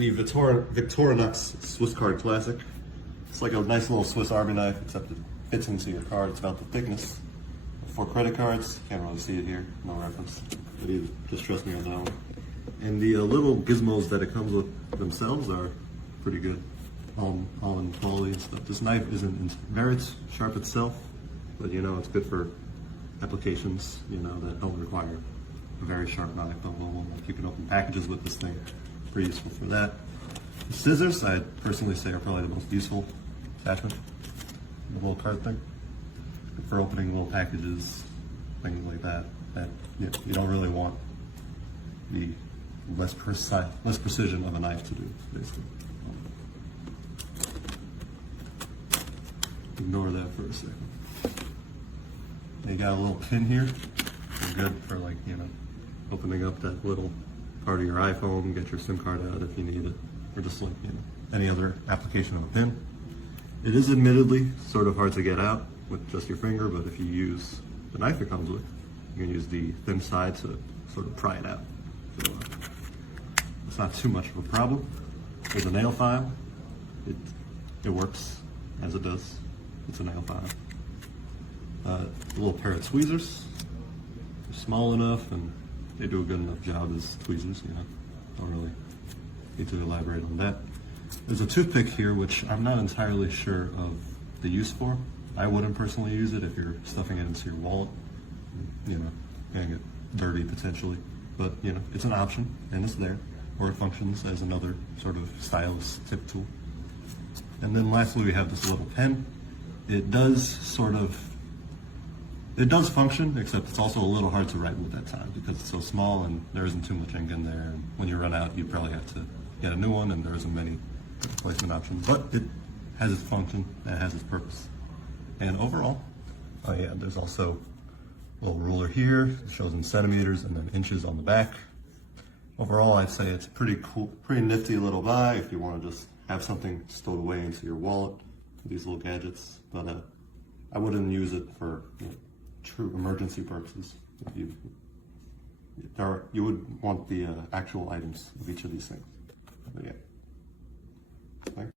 the Victorinox Swiss Card Classic. It's like a nice little Swiss Army knife, except it fits into your card. It's about the thickness. For credit cards, can't really see it here, no reference. But either, just trust me on that one. And the little gizmos that it comes with themselves are pretty good, all in quality and stuff. This knife isn't very sharp itself, but you know, it's good for applications, you know, that don't require a very sharp knife. Like you can open packages with this thing, pretty useful for that. The scissors, I personally say, are probably the most useful attachment. The little card thing for opening little packages, things like that. That you don't really want the less precision of a knife to do, basically. Ignore that for a second. You got a little pin here. It's good for, like, you know, opening up that little part of your iPhone, get your SIM card out if you need it, or just like, you know, any other application of a pin. It is admittedly sort of hard to get out with just your finger, but if you use the knife it comes with, you can use the thin side to sort of pry it out. So it's not too much of a problem. There's a nail file. It works as it does. It's a nail file. A little pair of tweezers. They're small enough and they do a good enough job as tweezers, you know. Don't really need to elaborate on that. There's a toothpick here, which I'm not entirely sure of the use for. I wouldn't personally use it if you're stuffing it into your wallet. You know, getting it dirty potentially. But, you know, it's an option and it's there. Or it functions as another sort of stylus tip tool. And then lastly, we have this little pen. It does function, except it's also a little hard to write with at times because it's so small and there isn't too much ink in there. And when you run out, you probably have to get a new one, and there isn't many replacement options. But it has its function and it has its purpose. And overall, oh yeah, there's also a little ruler here. It shows in centimeters and then inches on the back. Overall, I'd say it's a pretty cool, pretty nifty little buy if you want to just have something stowed away into your wallet. These little gadgets, but I wouldn't use it for, you know, true emergency purposes. You would want the actual items of each of these things. But yeah. Thanks.